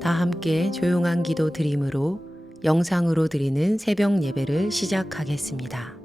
다 함께 조용한 기도 드림으로 영상으로 드리는 새벽 예배를 시작하겠습니다.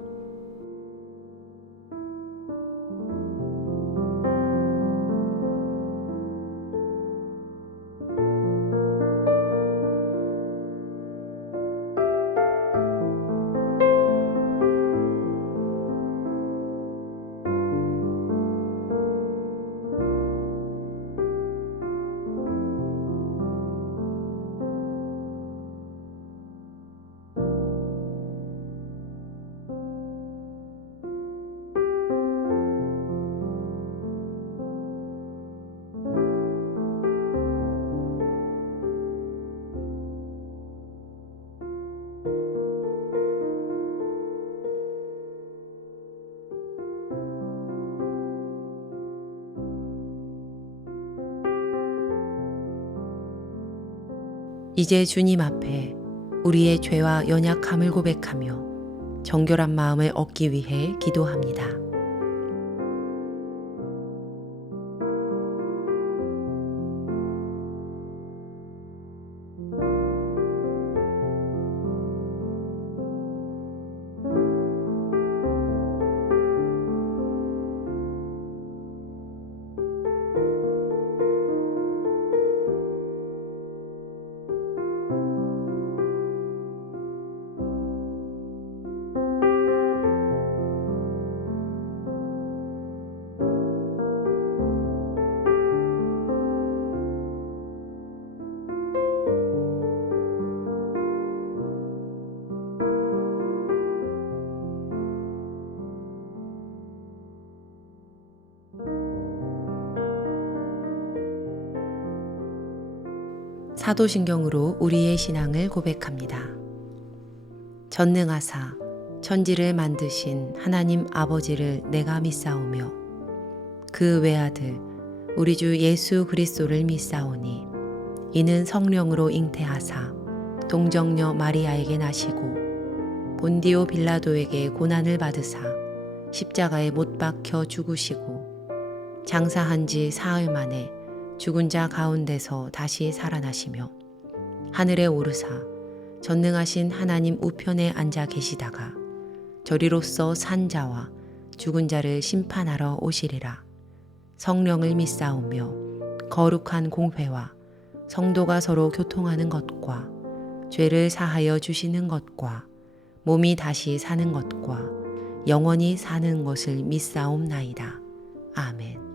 이제 주님 앞에 우리의 죄와 연약함을 고백하며 정결한 마음을 얻기 위해 기도합니다. 사도신경으로 우리의 신앙을 고백합니다. 전능하사 천지를 만드신 하나님 아버지를 내가 믿사오며 그 외아들 우리 주 예수 그리스도를 믿사오니 이는 성령으로 잉태하사 동정녀 마리아에게 나시고 본디오 빌라도에게 고난을 받으사 십자가에 못 박혀 죽으시고 장사한 지 사흘 만에 죽은 자 가운데서 다시 살아나시며 하늘에 오르사 전능하신 하나님 우편에 앉아 계시다가 저리로서 산 자와 죽은 자를 심판하러 오시리라. 성령을 믿사오며 거룩한 공회와 성도가 서로 교통하는 것과 죄를 사하여 주시는 것과 몸이 다시 사는 것과 영원히 사는 것을 믿사옵나이다. 아멘.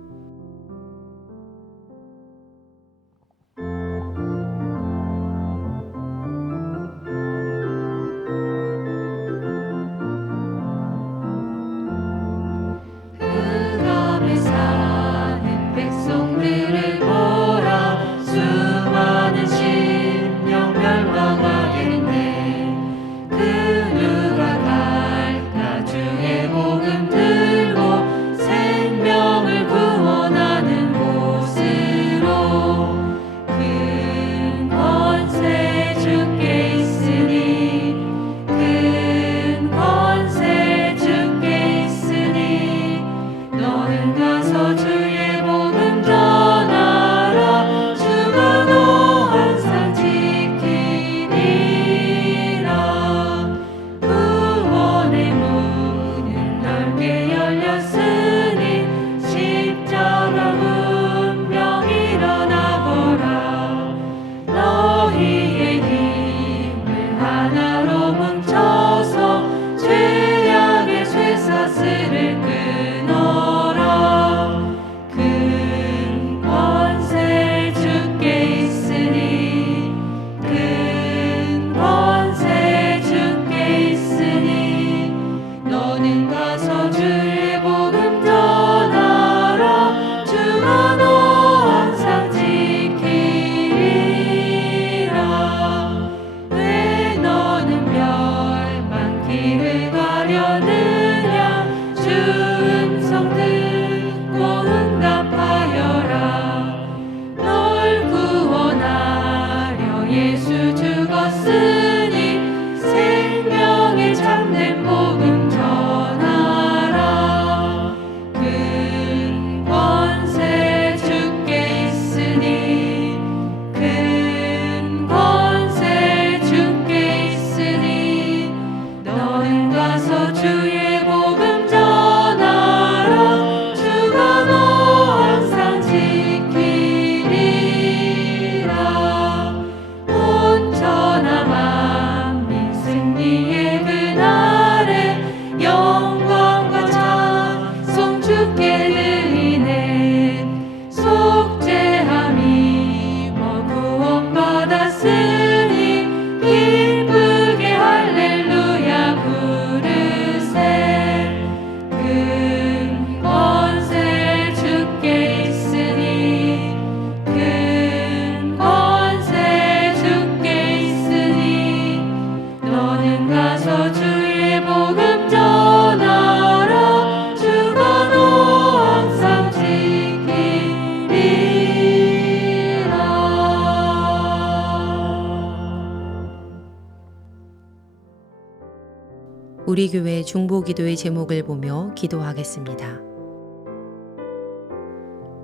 우리 교회 중보기도의 제목을 보며 기도하겠습니다.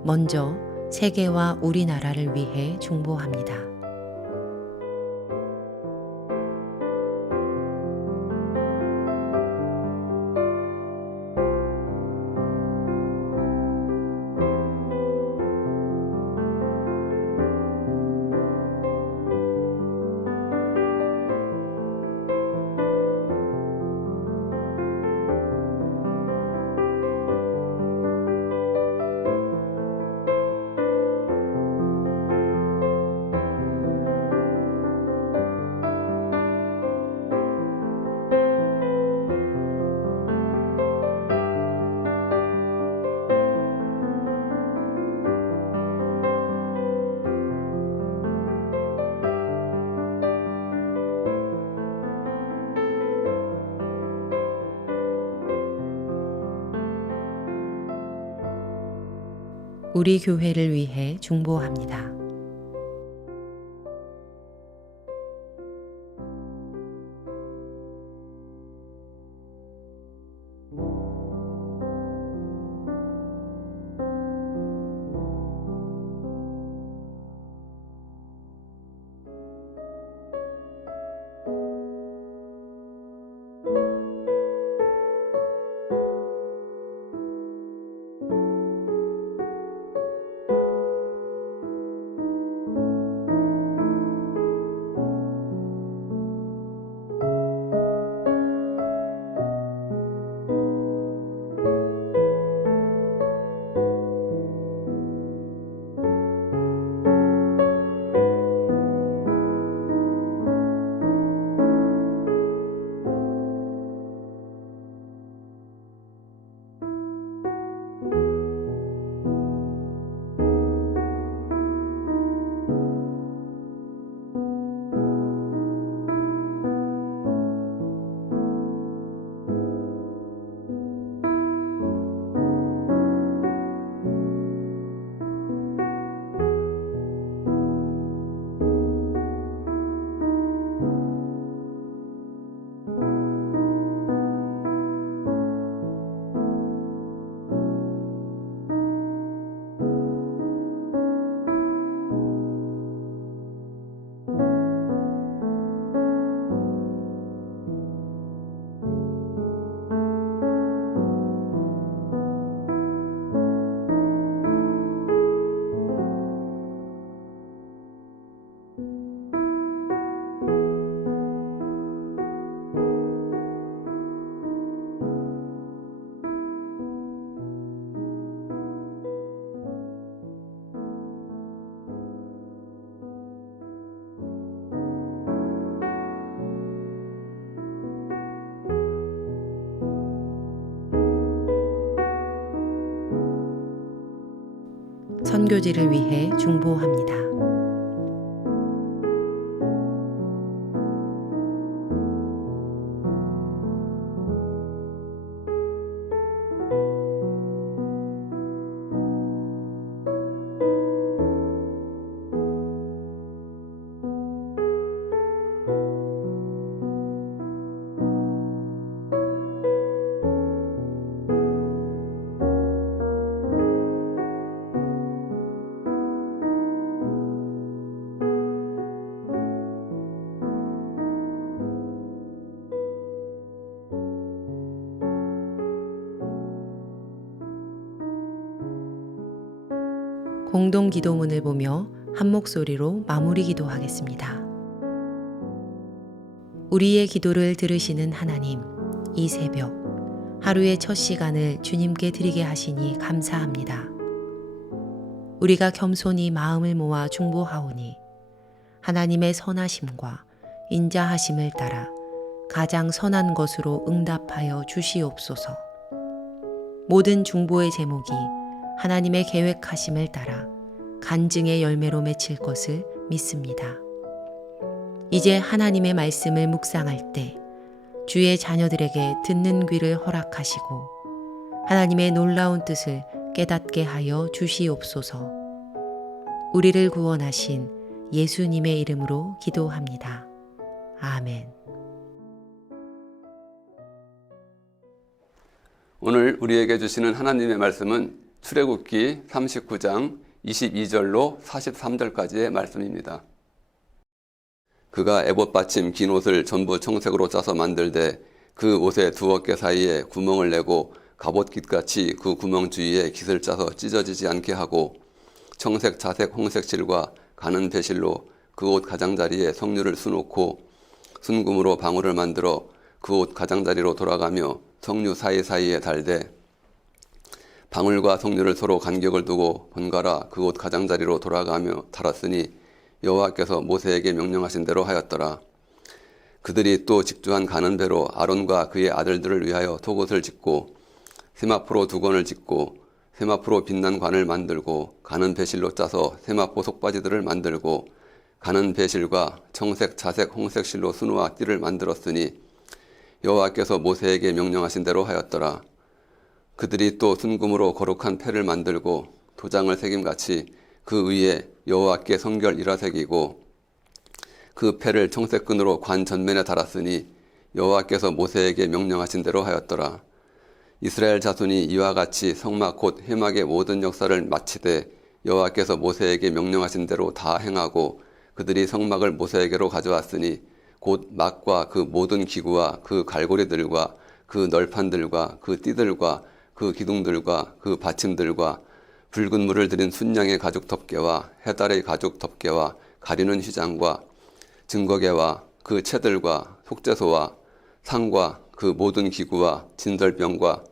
먼저 세계와 우리나라를 위해 중보합니다. 우리 교회를 위해 중보합니다. 선교지를 위해 중보합니다. 공동 기도문을 보며 한 목소리로 마무리 기도하겠습니다. 우리의 기도를 들으시는 하나님, 이 새벽 하루의 첫 시간을 주님께 드리게 하시니 감사합니다. 우리가 겸손히 마음을 모아 중보하오니 하나님의 선하심과 인자하심을 따라 가장 선한 것으로 응답하여 주시옵소서. 모든 중보의 제목이 하나님의 계획하심을 따라 간증의 열매로 맺힐 것을 믿습니다. 이제 하나님의 말씀을 묵상할 때 주의 자녀들에게 듣는 귀를 허락하시고 하나님의 놀라운 뜻을 깨닫게 하여 주시옵소서. 우리를 구원하신 예수님의 이름으로 기도합니다. 아멘. 오늘 우리에게 주시는 하나님의 말씀은 출애굽기 39장 22절로 43절까지의 말씀입니다. 그가 에봇 받침 긴 옷을 전부 청색으로 짜서 만들되 그 옷의 두 어깨 사이에 구멍을 내고 갑옷 깃같이 그 구멍 주위에 깃을 짜서 찢어지지 않게 하고 청색, 자색, 홍색 실과 가는 배실로 그 옷 가장자리에 성류를 수놓고 순금으로 방울을 만들어 그 옷 가장자리로 돌아가며 성류 사이사이에 달되 방울과 성류를 서로 간격을 두고 번갈아 그 옷 가장자리로 돌아가며 달았으니 여호와께서 모세에게 명령하신 대로 하였더라. 그들이 또 직주한 가는 배로 아론과 그의 아들들을 위하여 속옷을 짓고 세마포로 두건을 짓고 세마포로 빛난 관을 만들고 가는 배실로 짜서 세마포 속바지들을 만들고 가는 배실과 청색, 자색, 홍색 실로 순우와 띠를 만들었으니 여호와께서 모세에게 명령하신 대로 하였더라. 그들이 또 순금으로 거룩한 패를 만들고 도장을 새김같이 그 위에 여호와께 성결이라 새기고 그 패를 청색끈으로 관 전면에 달았으니 여호와께서 모세에게 명령하신 대로 하였더라. 이스라엘 자손이 이와 같이 성막 곧 회막의 모든 역사를 마치되 여호와께서 모세에게 명령하신 대로 다 행하고 그들이 성막을 모세에게로 가져왔으니 곧 막과 그 모든 기구와 그 갈고리들과 그 널판들과 그 띠들과 그 기둥들과 그 받침들과 붉은 물을 들인 순양의 가죽 덮개와 해달의 가죽 덮개와 가리는 휘장과 증거개와 그 채들과 속죄소와 상과 그 모든 기구와 진설병과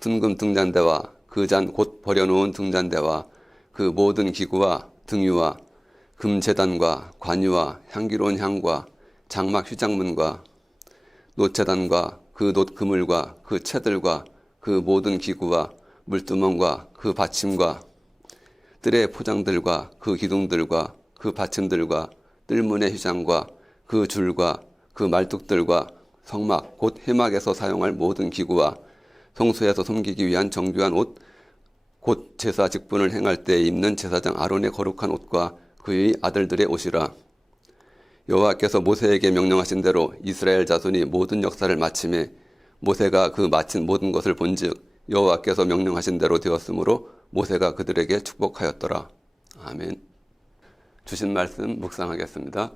순금 등잔대와 그 잔 곧 버려놓은 등잔대와 그 모든 기구와 등유와 금제단과 관유와 향기로운 향과 장막 휘장문과 놋제단과 그 놋 그물과 그 채들과 그 모든 기구와 물두멍과 그 받침과 뜰의 포장들과 그 기둥들과 그 받침들과 뜰문의 휘장과 그 줄과 그 말뚝들과 성막 곧 회막에서 사용할 모든 기구와 성소에서 섬기기 위한 정교한 옷 곧 제사 직분을 행할 때 입는 제사장 아론의 거룩한 옷과 그의 아들들의 옷이라. 여호와께서 모세에게 명령하신 대로 이스라엘 자손이 모든 역사를 마침에 모세가 그 마친 모든 것을 본즉 여호와께서 명령하신 대로 되었으므로 모세가 그들에게 축복하였더라. 아멘. 주신 말씀 묵상하겠습니다.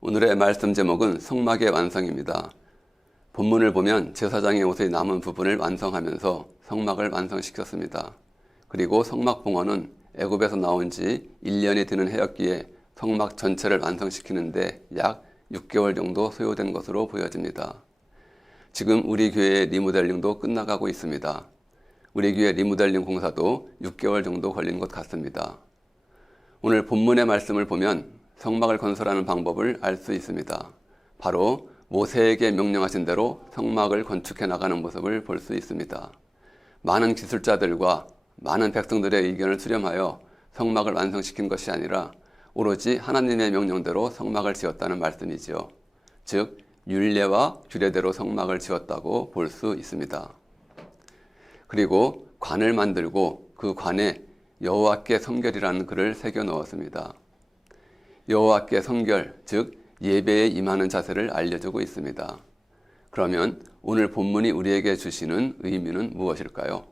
오늘의 말씀 제목은 성막의 완성입니다. 본문을 보면 제사장의 옷의 남은 부분을 완성하면서 성막을 완성시켰습니다. 그리고 성막 봉헌은 애굽에서 나온 지 1년이 되는 해였기에 성막 전체를 완성시키는데 약 6개월 정도 소요된 것으로 보여집니다. 지금 우리 교회의 리모델링도 끝나가고 있습니다. 우리 교회 리모델링 공사도 6개월 정도 걸린 것 같습니다. 오늘 본문의 말씀을 보면 성막을 건설하는 방법을 알 수 있습니다. 바로 모세에게 명령하신 대로 성막을 건축해 나가는 모습을 볼 수 있습니다. 많은 기술자들과 많은 백성들의 의견을 수렴하여 성막을 완성시킨 것이 아니라 오로지 하나님의 명령대로 성막을 지었다는 말씀이지요. 즉 율례와 규례대로 성막을 지었다고 볼 수 있습니다. 그리고 관을 만들고 그 관에 여호와께 성결이라는 글을 새겨 넣었습니다. 여호와께 성결, 즉 예배에 임하는 자세를 알려주고 있습니다. 그러면 오늘 본문이 우리에게 주시는 의미는 무엇일까요?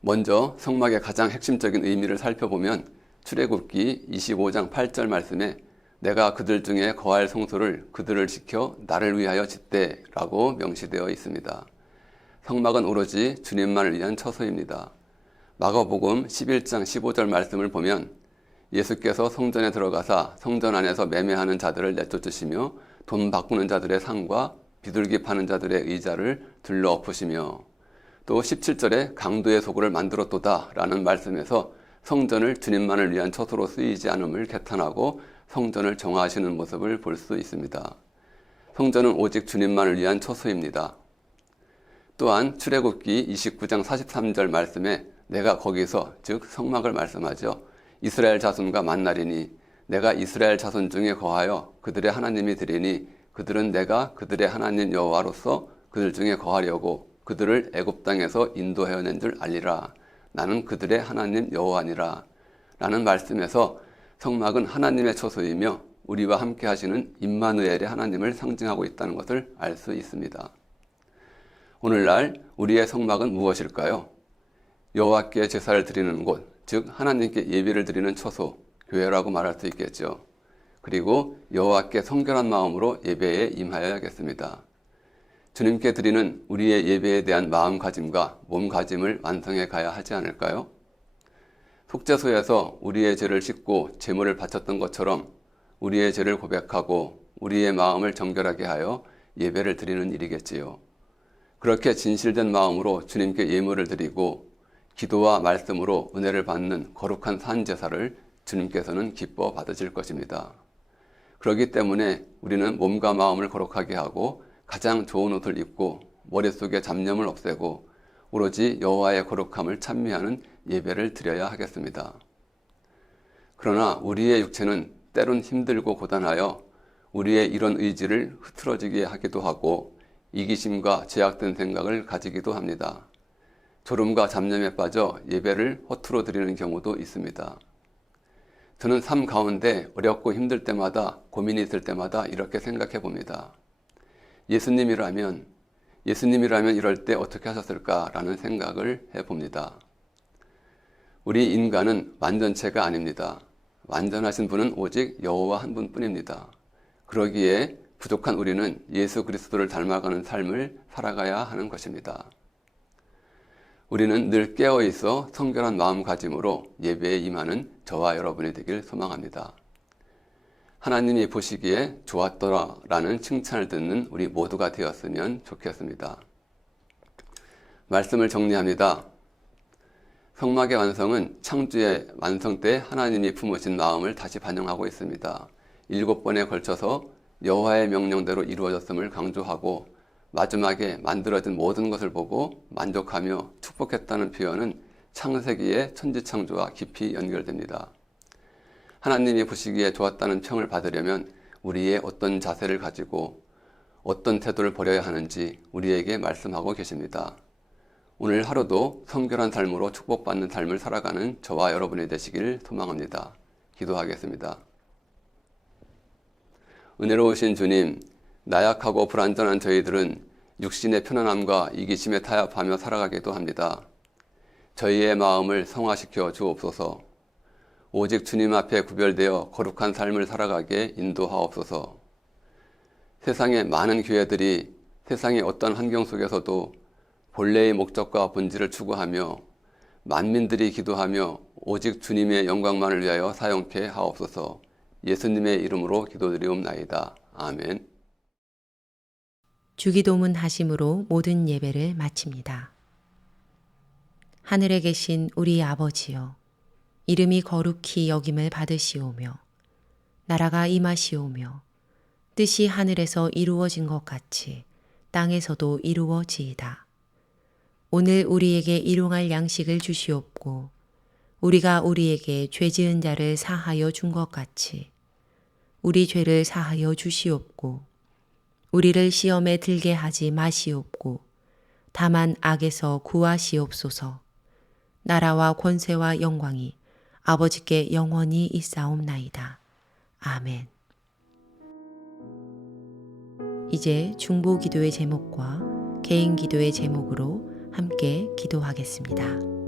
먼저 성막의 가장 핵심적인 의미를 살펴보면 출애굽기 25장 8절 말씀에 내가 그들 중에 거할 성소를 그들을 지켜 나를 위하여 짓되라고 명시되어 있습니다. 성막은 오로지 주님만을 위한 처소입니다. 마가복음 11장 15절 말씀을 보면 예수께서 성전에 들어가사 성전 안에서 매매하는 자들을 내쫓으시며 돈 바꾸는 자들의 상과 비둘기 파는 자들의 의자를 들러 엎으시며 또 17절에 강도의 소굴을 만들었도다 라는 말씀에서 성전을 주님만을 위한 처소로 쓰이지 않음을 개탄하고 성전을 정화하시는 모습을 볼 수 있습니다. 성전은 오직 주님만을 위한 처소입니다. 또한 출애굽기 29장 43절 말씀에 내가 거기서 즉 성막을 말씀하죠. 이스라엘 자손과 만나리니 내가 이스라엘 자손 중에 거하여 그들의 하나님이 되리니 그들은 내가 그들의 하나님 여호와로서 그들 중에 거하려고 그들을 애굽 땅에서 인도해낸 줄 알리라. 나는 그들의 하나님 여호와니라. 라는 말씀에서 성막은 하나님의 처소이며 우리와 함께 하시는 임마누엘의 하나님을 상징하고 있다는 것을 알 수 있습니다. 오늘날 우리의 성막은 무엇일까요? 여호와께 제사를 드리는 곳, 즉 하나님께 예배를 드리는 처소, 교회라고 말할 수 있겠죠. 그리고 여호와께 성결한 마음으로 예배에 임하여야겠습니다. 주님께 드리는 우리의 예배에 대한 마음가짐과 몸가짐을 완성해 가야 하지 않을까요? 속죄소에서 우리의 죄를 씻고 제물을 바쳤던 것처럼 우리의 죄를 고백하고 우리의 마음을 정결하게 하여 예배를 드리는 일이겠지요. 그렇게 진실된 마음으로 주님께 예물을 드리고 기도와 말씀으로 은혜를 받는 거룩한 산제사를 주님께서는 기뻐 받으실 것입니다. 그렇기 때문에 우리는 몸과 마음을 거룩하게 하고 가장 좋은 옷을 입고 머릿속에 잡념을 없애고 오로지 여호와의 거룩함을 찬미하는 예배를 드려야 하겠습니다. 그러나 우리의 육체는 때론 힘들고 고단하여 우리의 이런 의지를 흐트러지게 하기도 하고 이기심과 제약된 생각을 가지기도 합니다. 졸음과 잡념에 빠져 예배를 허투루 드리는 경우도 있습니다. 저는 삶 가운데 어렵고 힘들 때마다 고민이 있을 때마다 이렇게 생각해 봅니다. 예수님이라면 이럴 때 어떻게 하셨을까라는 생각을 해봅니다. 우리 인간은 완전체가 아닙니다. 완전하신 분은 오직 여호와 한 분뿐입니다. 그러기에 부족한 우리는 예수 그리스도를 닮아가는 삶을 살아가야 하는 것입니다. 우리는 늘 깨어있어 성결한 마음가짐으로 예배에 임하는 저와 여러분이 되길 소망합니다. 하나님이 보시기에 좋았더라라는 칭찬을 듣는 우리 모두가 되었으면 좋겠습니다. 말씀을 정리합니다. 성막의 완성은 창조의 완성 때 하나님이 품으신 마음을 다시 반영하고 있습니다. 7번에 걸쳐서 여호와의 명령대로 이루어졌음을 강조하고 마지막에 만들어진 모든 것을 보고 만족하며 축복했다는 표현은 창세기의 천지창조와 깊이 연결됩니다. 하나님이 보시기에 좋았다는 평을 받으려면 우리의 어떤 자세를 가지고 어떤 태도를 버려야 하는지 우리에게 말씀하고 계십니다. 오늘 하루도 성결한 삶으로 축복받는 삶을 살아가는 저와 여러분이 되시길 소망합니다. 기도하겠습니다. 은혜로우신 주님, 나약하고 불완전한 저희들은 육신의 편안함과 이기심에 타협하며 살아가기도 합니다. 저희의 마음을 성화시켜 주옵소서. 오직 주님 앞에 구별되어 거룩한 삶을 살아가게 인도하옵소서. 세상의 많은 교회들이 세상의 어떤 환경 속에서도 본래의 목적과 본질을 추구하며 만민들이 기도하며 오직 주님의 영광만을 위하여 사용케 하옵소서. 예수님의 이름으로 기도드리옵나이다. 아멘. 주기도문 하심으로 모든 예배를 마칩니다. 하늘에 계신 우리 아버지여, 이름이 거룩히 여김을 받으시오며 나라가 임하시오며 뜻이 하늘에서 이루어진 것 같이 땅에서도 이루어지이다. 오늘 우리에게 일용할 양식을 주시옵고 우리가 우리에게 죄 지은 자를 사하여 준 것 같이 우리 죄를 사하여 주시옵고 우리를 시험에 들게 하지 마시옵고 다만 악에서 구하시옵소서. 나라와 권세와 영광이 아버지께 영원히 있사옵나이다. 아멘. 이제 중보 기도의 제목과 개인 기도의 제목으로 함께 기도하겠습니다.